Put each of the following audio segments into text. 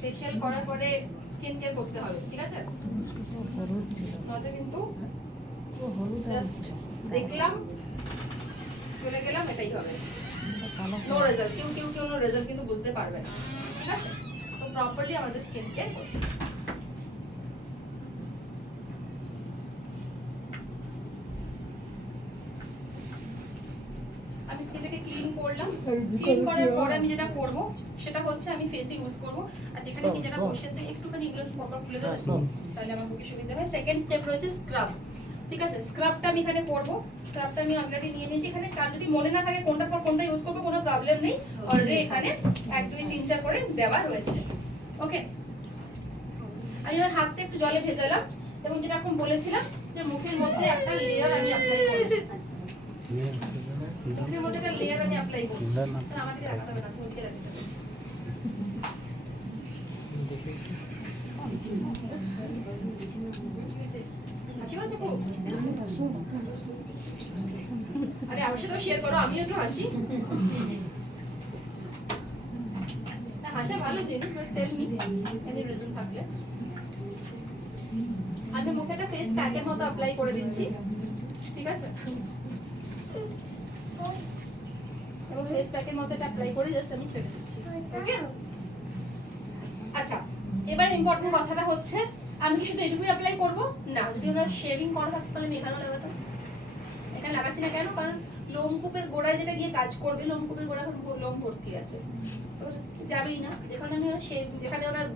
Facial করার পরে skin care করতে হবে, ঠিক আছে? নয়তো কিন্তু জাস্ট দেখলাম চলে গেলাম, এটাই হবে। নো রেজাল্ট, কেউ নো রেজাল্ট কিন্তু বুঝতে পারবে না, ঠিক আছে? তো প্রপারলি আমাদের স্কিন কেয়ার করতে হবে। আমি স্কিনটাকে ক্লিন করলাম। ক্লিন করার পরে আমি যেটা করব সেটা হচ্ছে আমি ফেসে ইউজ করব। আচ্ছা, এখানে কি যেটা বসেছে একটুখানি এগুলো প্রপার খুলে দেবেন, তাহলে আমার খুব সুবিধা হয়। সেকেন্ড স্টেপ রয়েছে স্ক্রাব, ঠিক আছে? স্ক্রাবটা আমি এখানে করব। স্ক্রাবটা আমি অলরেডি নিয়ে নিয়েছি এখানে। কার যদি মনে না থাকে কোনটার পর কোনটা ইউজ করব, কোনো প্রবলেম নেই, অলরেডি এখানে 1 2 3 4 করে দেওয়া রয়েছে। ওকে, আমি আমার হাতটা একটু জলে ভেজালাম এবং যেটা এখন বলেছিলাম যে মুখের মধ্যে একটা লেয়ার আমি অ্যাপ্লাই করব। মুখের মধ্যে একটা লেয়ার আমি অ্যাপ্লাই করছি। আমাকে রাখতে হবে না, মুখে রাখতে হবে। হাসি পাচ্ছে খুব? আরে আমার সাথেও শেয়ার করো, আমিও একটু হাসি। হাসা ভালো জিনিস, but tell me any reason থাকলে। আমি মুখে একটা ফেস প্যাকের মতো অ্যাপ্লাই করে দিচ্ছি, ঠিক আছে? এবং ফেস প্যাকের মতো এটা অ্যাপ্লাই করে জাস্ট আমি ছেড়ে দিচ্ছি। ওকে, আচ্ছা, এবার ইম্পর্টেন্ট কথাটা হচ্ছে আমি কি শুধু এটুকুই অ্যাপ্লাই করব? না, যদি ওনার শেভিং করা থাকতো তাহলে আমি এখানে লাগাতাম। এখানে লাগাচ্ছি না কেন? কারণ লোমকূপের গোড়ায় যেটা গিয়ে কাজ করবে, লোমকূপের গোড়া এখন লোম ভর্তি আছে, তো যাবেই না। যেখানে আমি যেখানে ওনার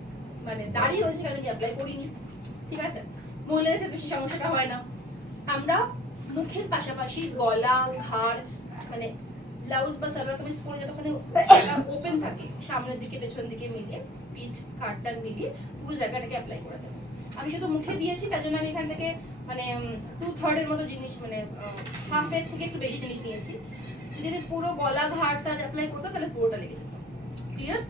মানে দাঁড়িয়ে রয়েছে সেখানে আমি অ্যাপ্লাই করিনি, ঠিক আছে? মহিলাদের ক্ষেত্রে সেই সমস্যাটা হয় না। আমরা মুখের পাশাপাশি গলা, ঘাড়, মানে ব্লাউজ বা সালোয়ার কামিজ পরে যতক্ষণ জায়গা ওপেন থাকে, সামনের দিকে পেছন দিকে মিলিয়ে, পিঠ কাটটার মিলিয়ে পুরো জায়গাটাকে অ্যাপ্লাই করে দেবো। আমি শুধু মুখে দিয়েছি, তার জন্য আমি এখান থেকে মানে 2/3 এর মতো জিনিস, মানে হাফের থেকে একটু বেশি জিনিস নিয়েছি। যদি আমি পুরো গলা ঘাড়টা অ্যাপ্লাই করতাম তাহলে পুরোটা লেগে যেত। ক্লিয়ার?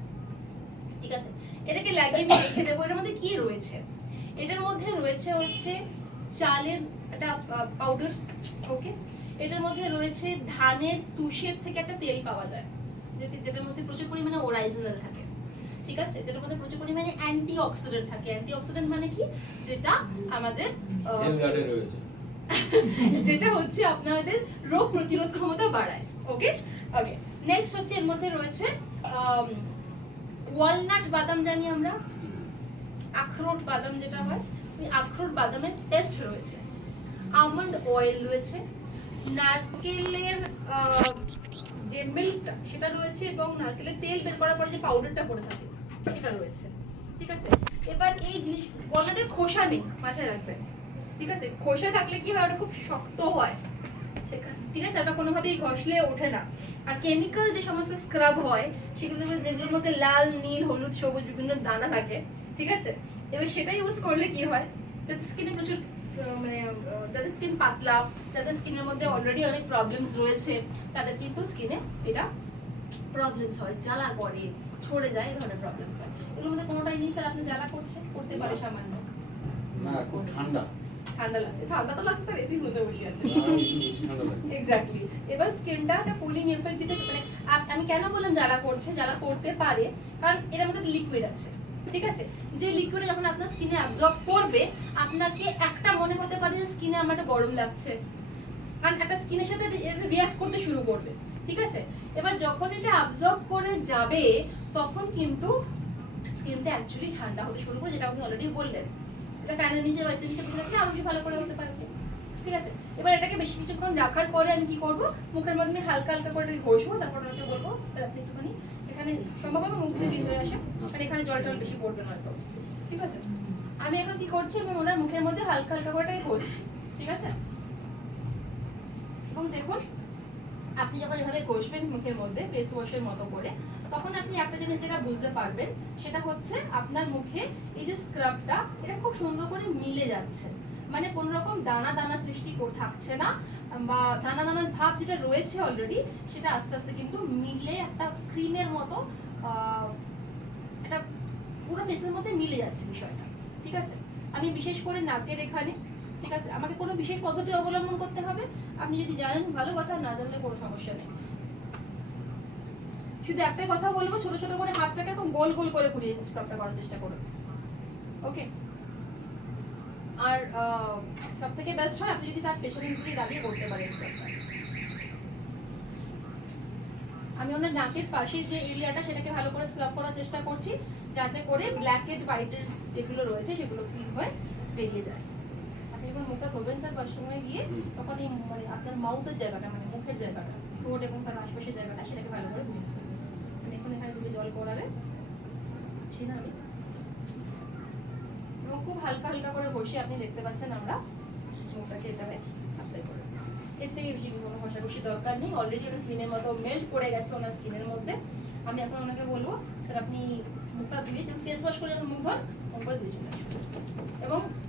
ঠিক আছে, এটাকে লাগিয়ে আমি রেখে দেবো। এর মধ্যে কি রয়েছে? এটার মধ্যে রয়েছে হচ্ছে চালের একটা পাউডার, ওকে? এটার মধ্যে রয়েছে ধানের তুষের থেকে একটা তেল পাওয়া যায়, যেটার মধ্যে প্রচুর পরিমাণে ওরাইজিনাল থাকে, ঠিক আছে? যেটার মধ্যে প্রচুর পরিমাণে অ্যান্টিঅক্সিডেন্ট থাকে। অ্যান্টিঅক্সিডেন্ট মানে কি? যেটা আমাদের হেলগার্ডে রয়েছে, যেটা হচ্ছে আপনাদের রোগ প্রতিরোধ ক্ষমতা বাড়ায়। ওকে ওকে, নেক্সট হচ্ছে এর মধ্যে রয়েছে ওয়ালনাট বাদাম, জানি আমরা আখরোট বাদাম যেটা হয়, ওই আখরোট বাদামের পেস্ট রয়েছে, আমন্ড অয়েল রয়েছে, নারকেলের যে মিল্কটা সেটা রয়েছে, এবং নারকেলের তেল বের করার পরে যে পাউডারটা করে থাকে সেটা রয়েছে, ঠিক আছে? এবার এই জিনিস, ওয়ালনাটের খোসা নেই, মাথায় রাখবেন, ঠিক আছে? খোসা থাকলে কি হয়, ওটা খুব শক্ত হয়, ঠিক আছে? ওটা কোনোভাবেই ঘষলে ওঠে না। আর কেমিক্যাল যে সমস্ত স্ক্রাব হয় সেগুলো, যেগুলোর মধ্যে লাল, নীল, হলুদ, সবুজ বিভিন্ন দানা থাকে, ঠিক আছে? এবার সেটা ইউজ করলে কি হয়, যাদের স্কিনে প্রচুর মানে যাদের স্কিন পাতলা, যাদের স্কিনের মধ্যে অলরেডি অনেক প্রবলেমস রয়েছে, তাদের কিন্তু স্কিনে এটা প্রবলেমস হয়, জ্বালা করে, ছড়ে যায়, এই ধরনের প্রবলেমস হয়। এগুলোর মধ্যে কোনোটাই নেই স্যার, আপনি জ্বালা করতে পারে সামান্য, না খুব ঠান্ডা ঠান্ডা লাগছে, ঠান্ডা তো লাগছে স্যার, এসির মধ্যে বসে আছে। বেশি ঠান্ডা লাগে। এক্স্যাক্টলি। এবার স্কিনটা একটা কুলিং এফেক্ট দিতে, মানে আমি কেন বললাম জ্বালা করছে, জ্বালা করতে পারে কারণ এর মধ্যে লিকুইড আছে, ঠিক আছে? যে লিকুইড যখন আপনার স্কিনে অ্যাবজর্ব করবে, আপনাকে একটা মনে হতে পারে যে স্কিনে আমার একটা গরম লাগছে, কারণ একটা স্কিনের সাথে রিঅ্যাক্ট করতে শুরু করবে, ঠিক আছে? এবার যখন এটা অ্যাবজর্ব করে যাবে তখন কিন্তু স্কিনটা অ্যাকচুয়ালি ঠান্ডা হতে শুরু করে, যেটা আপনি অলরেডি বললেন। এটা ফ্যানের নিচে বা এসির নিচে বসে থাকলে আরো বেশি ভালো করে হতে পারে, ঠিক আছে? এবার এটাকে বেশি কিছুক্ষণ রাখার পরে আমি কি করব, মুখের মধ্যে হালকা হালকা করে ঘষবো, তারপর ওনাকে বলবো আপনি একটুখানি এখানে সম্ভব হবে মুখ থেকে হয়ে আসে, কারণ এখানে জল টল বেশি পড়বে না, ঠিক আছে? আমি এখন কি করছি, আমি ওনার মুখের মধ্যে হালকা হালকা করে ঘষছি, ঠিক আছে? এবং দেখুন, আপনি যখন এভাবে ঘষবেন মুখের মধ্যে ফেস ওয়াশের মতো করে, তখন আপনি একটা জিনিস যেটা বুঝতে পারবেন সেটা হচ্ছে আপনার মুখে এই যে স্ক্রাবটা, এটা খুব সুন্দর করে মিলে যাচ্ছে, মানে কোন রকম দানা দানা সৃষ্টি থাকছে না, বা দানা দানা ভাব যেটা রয়েছে অলরেডি সেটা আস্তে আস্তে কিন্তু মিলে একটা ক্রিমের মতো একটা পুরো ফেসের মধ্যে মিলে যাচ্ছে বিষয়টা, ঠিক আছে? আমি বিশেষ করে নাকের এখানে, ঠিক আছে, আমাকে কোনো বিশেষ পদ্ধতি অবলম্বন করতে হবে, আপনি যদি জানেন ভালো কথা, না জানলে কোনো সমস্যা নেই। শুধু একটাই কথা বলবো, ছোট ছোট করে হাতটাকে এরকম গোল গোল করে ঘুরিয়ে স্ক্রাবটা করার চেষ্টা করুন। ওকে, আর সব থেকে বেস্ট হয় আপনি যদি তার পেছনে দিয়ে দাঁড়িয়ে করতে পারেন স্ক্রাবটা। আমি ওনার নাকের পাশের যে এরিয়াটা সেটাকে ভালো করে স্ক্রাব করার চেষ্টা করছি, যাতে করে ব্ল্যাক হেড হোয়াইট হেডস যেগুলো রয়েছে সেগুলো ক্লিন হয়ে বেরিয়ে যায়। আপনি যখন মুখটা ধোবেন স্যার ওয়াশরুমে গিয়ে, তখন এই মানে আপনার মাউথের জায়গাটা, মানে মুখের জায়গাটা, ঠোঁট এবং তার আশপাশের জায়গাটা, সেটাকে ভালো করে ধুয়ে নিতে হবে। আমি এখন এখানে দুটো জল পড়াবে ছি না আমি, এবং খুব হালকা হালকা করে ঘষে আপনি দেখতে পাচ্ছেন আমরা মুখটাকে এভাবে অ্যাপ্লাই করে। এর থেকে বেশি কোনো ঘষাঘষি দরকার নেই, অলরেডি ওটা ক্রিমের মতো মেল্ট করে গেছে ওনার স্কিনের মধ্যে। আমি এখন ওনাকে বলবো স্যার আপনি মুখটা ধুয়ে, যেমন ফেস ওয়াশ করে যখন মুখ ধোন ওপরে ধুয়ে চলে আসুন, এবং